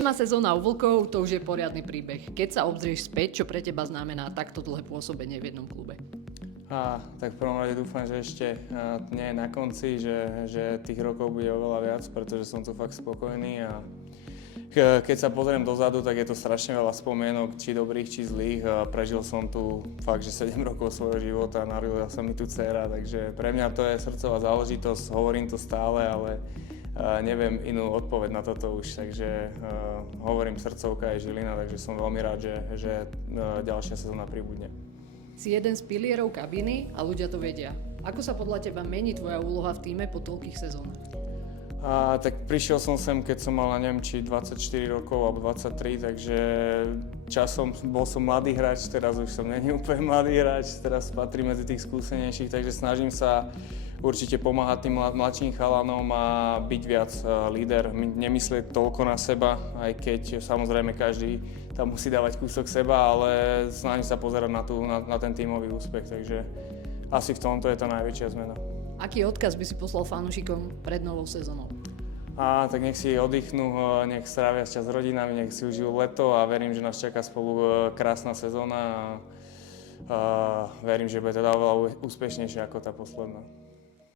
Sezóna u Vlkov, to už je poriadny príbeh. Keď sa obzrieš späť, čo pre teba znamená takto dlhé pôsobenie v jednom klube? Tak v prvom rade dúfam, že ešte nie je na konci, že tých rokov bude oveľa viac, pretože som tu fakt spokojný a keď sa pozriem dozadu, tak je to strašne veľa spomienok, či dobrých, či zlých. Prežil som tu fakt, že 7 rokov svojho života, narodila sa mi tu dcéra, takže pre mňa to je srdcová záležitosť, hovorím to stále, ale neviem inú odpoveď na toto už, takže hovorím srdcovka aj Žilina, takže som veľmi rád, že ďalšia sezóna pribudne. Si jeden z pilierov kabiny a ľudia to vedia. Ako sa podľa teba mení tvoja úloha v tíme po toľkých sezónach? Tak prišiel som sem, keď som mal, neviem, či 24 rokov alebo 23, takže časom bol som mladý hráč, teraz už som není úplne mladý hráč, teraz patrím medzi tých skúsenejších, takže snažím sa určite pomáhať tým mladším chalanom a byť viac líder, nemyslieť toľko na seba, aj keď samozrejme každý tam musí dávať kúsok seba, ale snažím sa pozerať na ten tímový úspech, takže asi v tomto je tá najväčšia zmena. Aký odkaz by si poslal fanúšikom pred novou sezónou? Tak nech si oddychnú, nech strávia čas s rodinami, nech si užijú leto a verím, že nás čaká spolu krásna sezóna a verím, že bude teda oveľa úspešnejšia ako tá posledná.